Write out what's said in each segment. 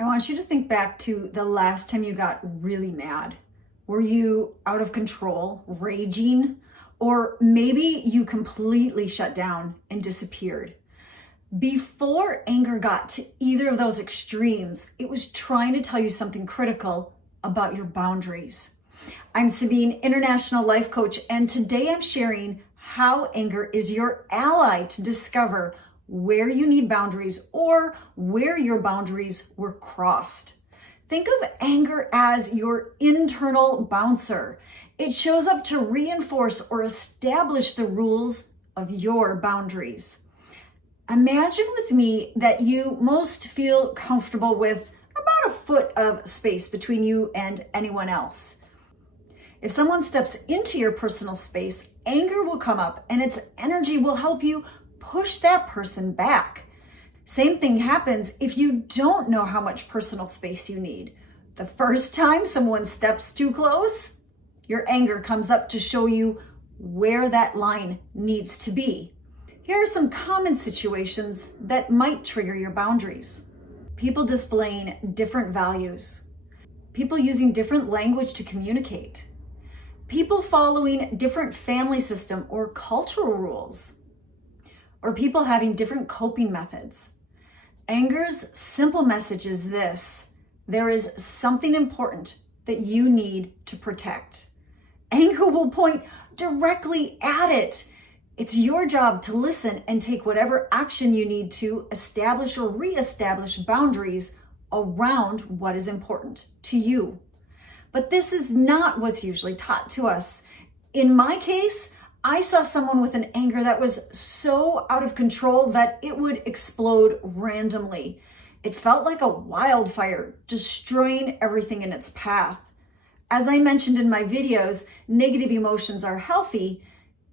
I want you to think back to the last time you got really mad. Were you out of control, raging? Or maybe you completely shut down and disappeared. Before anger got to either of those extremes, it was trying to tell you something critical about your boundaries. I'm Sabine, International Life Coach, and today I'm sharing how anger is your ally to discover where you need boundaries or where your boundaries were crossed. Think of anger as your internal bouncer. It shows up to reinforce or establish the rules of your boundaries. Imagine with me that you most feel comfortable with about a foot of space between you and anyone else. If someone steps into your personal space, anger will come up and its energy will help you push that person back. Same thing happens if you don't know how much personal space you need. The first time someone steps too close, your anger comes up to show you where that line needs to be. Here are some common situations that might trigger your boundaries. People displaying different values. People using different language to communicate. People following different family system or cultural rules. Or people having different coping methods. Anger's simple message is this: there is something important that you need to protect. Anger will point directly at it. It's your job to listen and take whatever action you need to establish or reestablish boundaries around what is important to you. But this is not what's usually taught to us. In my case, I saw someone with an anger that was so out of control that it would explode randomly. It felt like a wildfire, destroying everything in its path. As I mentioned in my videos, negative emotions are healthy.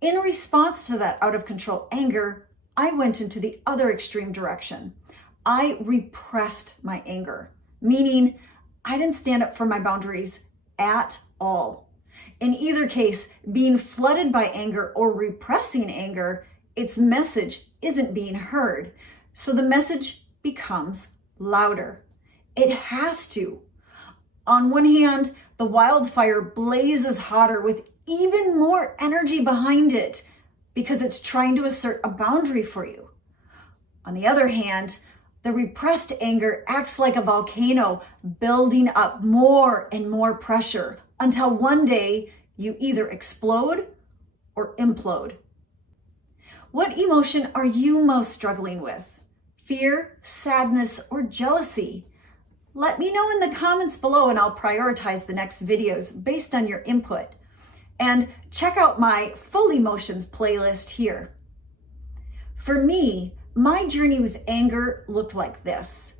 In response to that out of control anger, I went into the other extreme direction. I repressed my anger, meaning I didn't stand up for my boundaries at all. In either case, being flooded by anger or repressing anger, its message isn't being heard. So the message becomes louder. It has to. On one hand, the wildfire blazes hotter with even more energy behind it because it's trying to assert a boundary for you. On the other hand, the repressed anger acts like a volcano, building up more and more pressure until one day you either explode or implode. What emotion are you most struggling with? Fear, sadness, or jealousy? Let me know in the comments below and I'll prioritize the next videos based on your input. And check out my full emotions playlist here. For me, my journey with anger looked like this.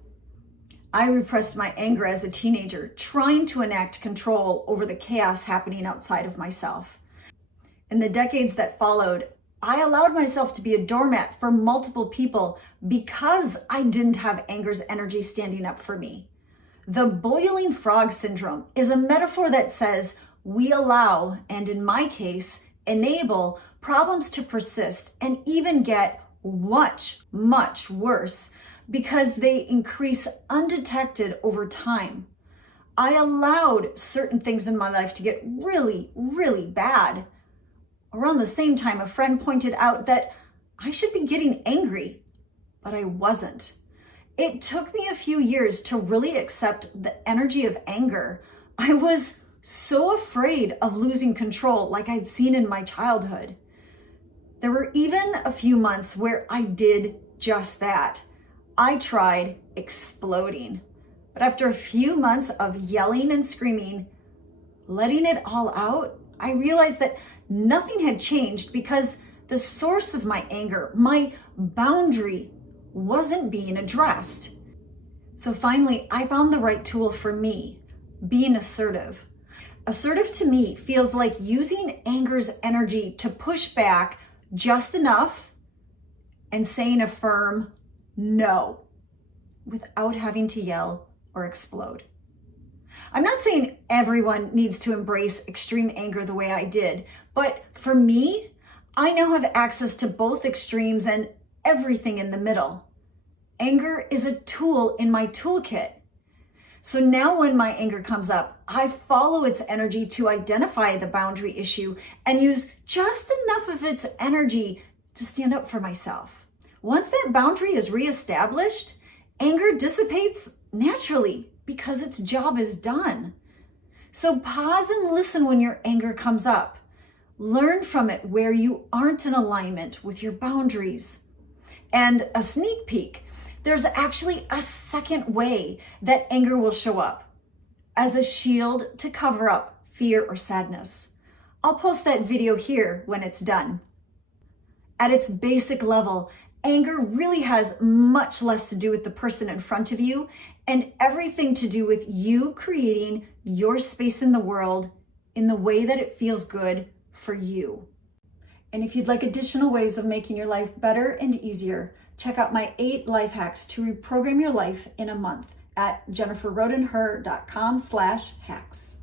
I repressed my anger as a teenager, trying to enact control over the chaos happening outside of myself. In the decades that followed, I allowed myself to be a doormat for multiple people because I didn't have anger's energy standing up for me. The boiling frog syndrome is a metaphor that says we allow, and in my case, enable problems to persist and even get much, much worse because they increase undetected over time. I allowed certain things in my life to get really, really bad. Around the same time, a friend pointed out that I should be getting angry, but I wasn't. It took me a few years to really accept the energy of anger. I was so afraid of losing control like I'd seen in my childhood. There were even a few months where I did just that. I tried exploding. But after a few months of yelling and screaming, letting it all out, I realized that nothing had changed because the source of my anger, my boundary, wasn't being addressed. So finally, I found the right tool for me, being assertive. Assertive to me feels like using anger's energy to push back just enough and saying a firm no without having to yell or explode. I'm not saying everyone needs to embrace extreme anger the way I did, but for me, I now have access to both extremes and everything in the middle. Anger is a tool in my toolkit. So now when my anger comes up, I follow its energy to identify the boundary issue and use just enough of its energy to stand up for myself. Once that boundary is reestablished, anger dissipates naturally because its job is done. So pause and listen when your anger comes up. Learn from it where you aren't in alignment with your boundaries. And a sneak peek, there's actually a second way that anger will show up, as a shield to cover up fear or sadness. I'll post that video here when it's done. At its basic level, anger really has much less to do with the person in front of you and everything to do with you creating your space in the world in the way that it feels good for you. And if you'd like additional ways of making your life better and easier, check out my 8 life hacks to reprogram your life in a month at jenniferrodenher.com/hacks.